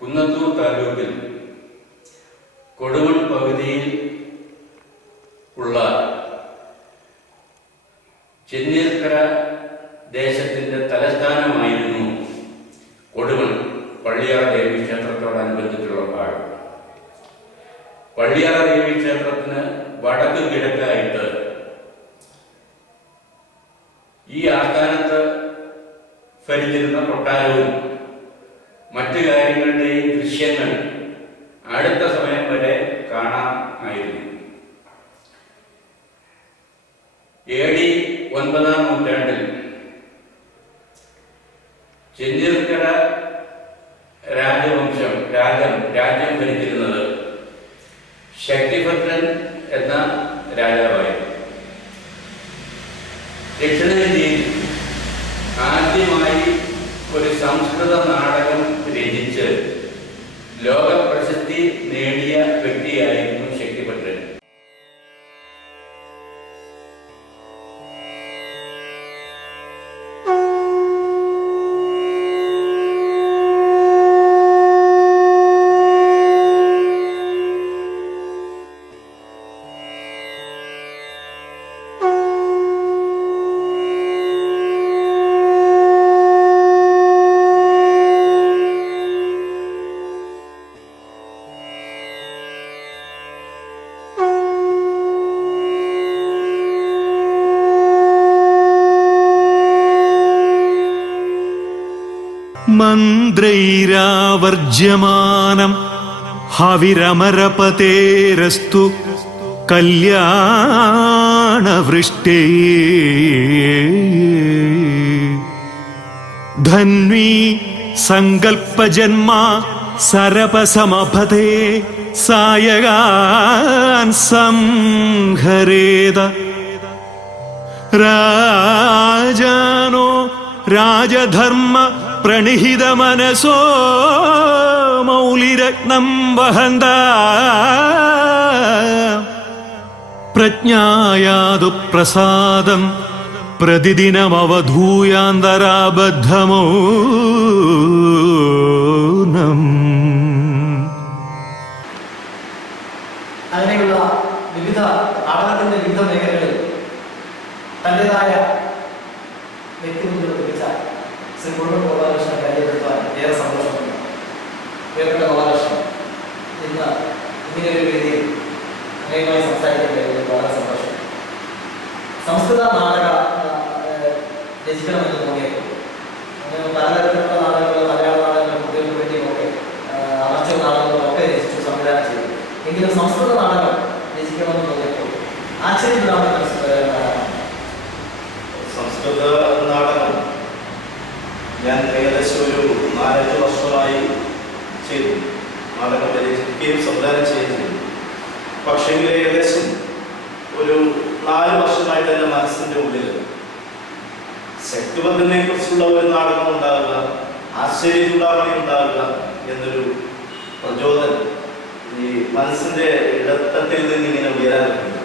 കുന്നത്തൂർ താലൂക്കിൽ കൊടുവൺ പകുതിയിൽ ഉള്ള ചെന്നീർക്കര ദേശത്തിന്റെ തലസ്ഥാനമായിരുന്നു കൊടുവൺ പള്ളിയാറ ദേവി ക്ഷേത്രത്തോടനുബന്ധിച്ചുള്ള ഭാഗം. പള്ളിയാറ ദേവി ക്ഷേത്രത്തിന് വടക്ക് കിഴക്കായിട്ട് ഈ ആസ്ഥാനത്ത് ഭരിച്ചിരുന്ന കൊട്ടാരവും മറ്റു കാര്യങ്ങളുടെയും ദൃശ്യങ്ങൾ അടുത്ത സമയം വരെ കാണാമായിരുന്നു. AD 9-ാം നൂറ്റാണ്ടിൽ ചെന്നീർക്കര രാജ്യം ഭരിച്ചിരുന്നത് ശക്തിഭദ്രൻ എന്ന രാജാവായിരുന്നു. ദക്ഷിണേന്ത്യയിൽ ആദ്യമായി ഒരു സംസ്കൃത നാടകം രചിച്ച് ലോക പ്രസിദ്ധി നേടിയ വ്യക്തിയായിരുന്നു ശക്തിഭദ്രൻ. മന്ത്രൈരാവർജ്യമാനം ഹവിരമരപതേരസ്തു കല്യാണവൃഷ്ടേ ധന്വീ സങ്കൽപ്പജന്മാ സരപസമഭതേ സായകാൻ സംഹരേത രാജാനോ രാജധർമ്മ പ്രണിഹിത മനസോ മൗലിരത്നം വഹന്ത പ്രജ്ഞായാതു പ്രസാദം പ്രതിദിനമവധൂയാന്തരാബദ്ധമൗനം. അങ്ങനെയുള്ള വിവിധ നാടകത്തിന്റെ വിവിധ മേഖലകളിൽ തന്റേതായ വ്യക്തിമുദ്ര ലഭിച്ച ശ്രീ കൊടുവൺ ഗോപാലകൃഷ്ണൻ പരിചയപ്പെടുത്താൻ ഏറെ സന്തോഷമുണ്ട്. പ്രിയപ്പെട്ട ഗോപാലകൃഷ്ണൻ, ഇന്ന് ഇങ്ങനെയൊരു വേദിയിൽ അങ്ങനെയുമായി സംസാരിക്കാൻ കഴിയുന്നത് വളരെ സന്തോഷം. സംസ്കൃത നാടക രചിക്കണമെന്ന് തോന്നിയപ്പോൾ പലതരത്തിലുള്ള നാടകങ്ങൾ, മലയാള നാടകങ്ങൾ, കുട്ടികൾക്ക് വേണ്ടിയൊക്കെ അമർച്ചൽ നാടകങ്ങളൊക്കെ രചിച്ചു സംവിധാനം ചെയ്തു. എങ്കിലും സംസ്കൃത നാടകം രചിക്കണമെന്ന് തോന്നിയപ്പോൾ ആശ്ചര്യപ്പെടാൻ സംസ്കൃത നാടകം ഞാൻ ഏകദേശം ഒരു 4-5 വർഷമായി ചെയ്തു. നാടകം രചിക്കുകയും സംവിധാനം ചെയ്യുന്നു. പക്ഷേ ഏകദേശം ഒരു 4 വർഷമായിട്ട് എൻ്റെ മനസ്സിൻ്റെ ഉള്ളിൽ ശക്തിഭദ്രനെ കുറിച്ചുള്ള ഒരു നാടകം ഉണ്ടാകുക, ആശ്ചര്യചൂടാമണി ഉണ്ടാകുക എന്നൊരു പ്രചോദനം ഈ മനസ്സിൻ്റെ ഇടത്തട്ടിൽ നിന്ന് ഇങ്ങനെ ഉയരാറുണ്ട്.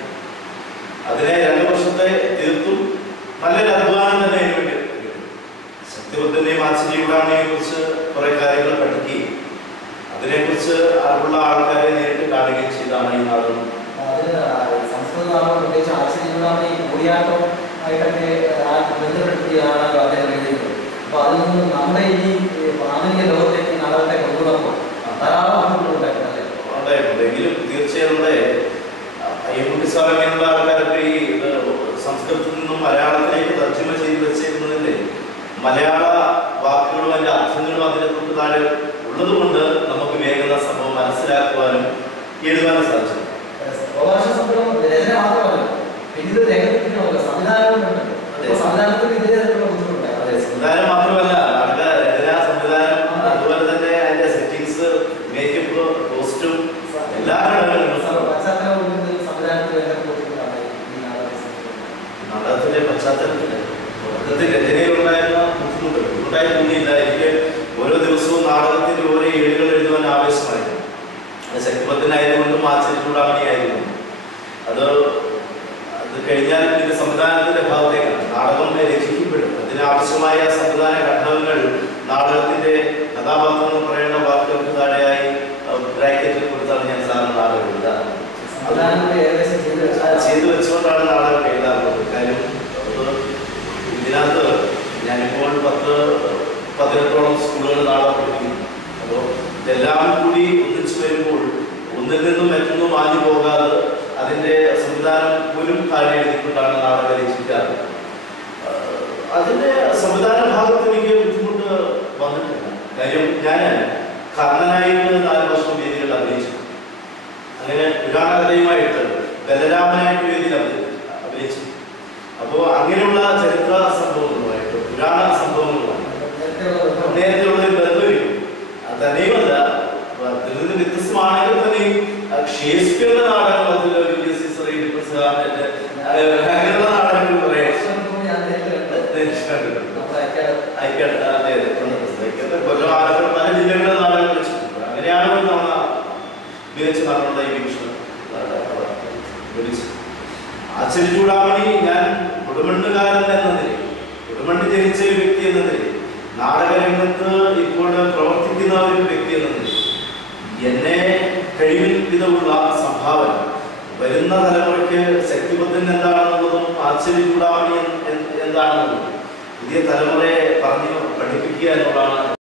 അതിനെ 2 വർഷത്തെ തീർത്തും നല്ലൊരു അധ്വാനം തന്നെ അതിന് വേണ്ടി. ശക്തിഭദ്രനെയും ആശ്ചര്യചൂടാമണിയെ കുറിച്ച് കുറെ കാര്യങ്ങൾ പഠിക്കുകയും അതിനെക്കുറിച്ച് അറിവുള്ള ആൾക്കാരെ നേരിട്ട് കാണുകയും ചെയ്താണ് ഈ നാടകം. സംസ്കൃത നാടകം പ്രത്യേകിച്ച് ആശ്ചര്യചൂടാമണി കൂടിയാട്ടം ആയിട്ടൊക്കെ ബന്ധപ്പെടുത്തിയാണ് അദ്ദേഹം എഴുതിയത്. അപ്പൊ അതിൽ നിന്ന് നമ്മുടെ ഈ ആധുനിക ലോകത്തേക്ക് നാടകത്തെ കൊണ്ടുവന്നപ്പോൾ ധാരാളം അനുഭവങ്ങളുണ്ടായിരുന്നല്ലേ? ഉണ്ടായിട്ടുണ്ട്. എങ്കിലും തീർച്ചയായും നമ്മുടെ അയ്യപ്പുട്ടി സ്വാമിയുള്ള ആൾക്കാരൊക്കെ ഈ സംസ്കൃതത്തിൽ നിന്നും മലയാളത്തിലേക്ക് തർജ്ജമ ചെയ്ത് വെച്ചിരുന്നതിന്റെ മലയാള വാക്കുകളും അതിന്റെ അർത്ഥങ്ങളും അതിനെ തൊട്ട് താഴെ ഉള്ളത് കൊണ്ട് നമുക്ക് വേഗം സംഭവം മനസ്സിലാക്കുവാനും എഴുതാനും സാധിച്ചു. രചന മാത്രമല്ല, പിന്നീട് രംഗത്തിനുള്ള സംവിധാനങ്ങളുണ്ട്. സംവിധാനത്തിൽ ഇതേതരത്തിലുള്ള ബുദ്ധിമുട്ടുണ്ട്. അതെ, സംവിധാനം മാത്രമല്ല, നാടക രചന, സംവിധാനം, അതുപോലെ തന്നെ അതിന്റെ സെറ്റിങ്സ്, മേക്കപ്പ്, കോസ്റ്റ്യൂം, എല്ലാ ഘടകങ്ങളും നാടകത്തിന്റെ പശ്ചാത്തലത്തിൽ രചനയിലുണ്ടായിരുന്ന ബുദ്ധിമുട്ടായി തോന്നിയില്ല. എനിക്ക് ഓരോ ദിവസവും നാടകത്തിന്റെ ഓരോ ഏടുകൾ എഴുതുവാൻ ആവശ്യമായിരുന്നു. അത് ശക്തിഭദ്രനായതുകൊണ്ടും ആശ്ചര്യചൂടാമണിയായിരുന്നു. അത് കഴിഞ്ഞാൽ ഇതിന്റെ സംവിധാനത്തിന്റെ ഭാഗത്തേക്കാണ്. നാടകം രചിക്കപ്പെടും, അതിനാവശ്യമായ സംവിധാന ഘടകങ്ങൾ നാടകത്തിന്റെ കഥാപാത്രം എന്ന് പറയേണ്ട വാക്കുകൾക്ക് എല്ലാം കൂടി ഒന്നിച്ചു വരുമ്പോൾ ഒന്നിൽ നിന്നും മറ്റൊന്നും മാഞ്ഞു പോകാതെ അതിന്റെ സംവിധാനം പോലും താഴെ എഴുതിക്കൊണ്ടാണ് നാടകം രചിക്കാറ്. അതിന്റെ സംവിധാന ഭാഗത്ത് എനിക്ക് ബുദ്ധിമുട്ട് വന്നിട്ടില്ല. കാര്യം ഞാൻ കർണനായിട്ട് 4 വർഷം വേദികൾ അഭിനയിച്ചു. അങ്ങനെ പുരാണകഥയുമായിട്ട് ബലരാമനായിട്ട് വേദിയിൽ അഭിനയിച്ചു. അപ്പോൾ അങ്ങനെയുള്ള ചരിത്ര സംഭവങ്ങളുമായിട്ട് പുരാണ സംഭവങ്ങളുമായിട്ട് നേരത്തെയുള്ള ഒരു ബന്ധമില്ല. തന്നെയുമല്ല, അതിൽ നിന്ന് വ്യത്യസ്തമാണെങ്കിൽ തന്നെയും ഷേക്സ്പിയറിന്റെ നാടകങ്ങൾ അങ്ങനെയുള്ള നാടകങ്ങൾ കുറെ പല ജില്ലകളിലെ നാടകങ്ങൾ വെച്ചിട്ടുണ്ട്. അങ്ങനെയാണ് തവണ മികച്ച നടനുള്ള ഈ വിഭീഷണൻ ആശ്ചര്യ ചൂടാമണി ഞാൻ കൊടുമണ്ണുകാരൻ എന്നതിൽ, കൊടുമണ്ണ് ജനിച്ച ഒരു വ്യക്തി എന്നതിൽ, നാടകരംഗത്ത് ഇപ്പോൾ പ്രവർത്തിക്കുന്ന ഒരു വ്യക്തി എന്നതിൽ എന്നെ കഴിവിൽ വിധമുള്ള സംഭാവന വരുന്ന തലമുറയ്ക്ക് ശക്തിബദ്ധൻ എന്താണെന്നുള്ളതും ആശ്ചര്യ ചൂടാമണി എന്താണെന്നുള്ളതും പുതിയ തലമുറയെ പറഞ്ഞു പഠിപ്പിക്കുക എന്നുള്ളതാണ്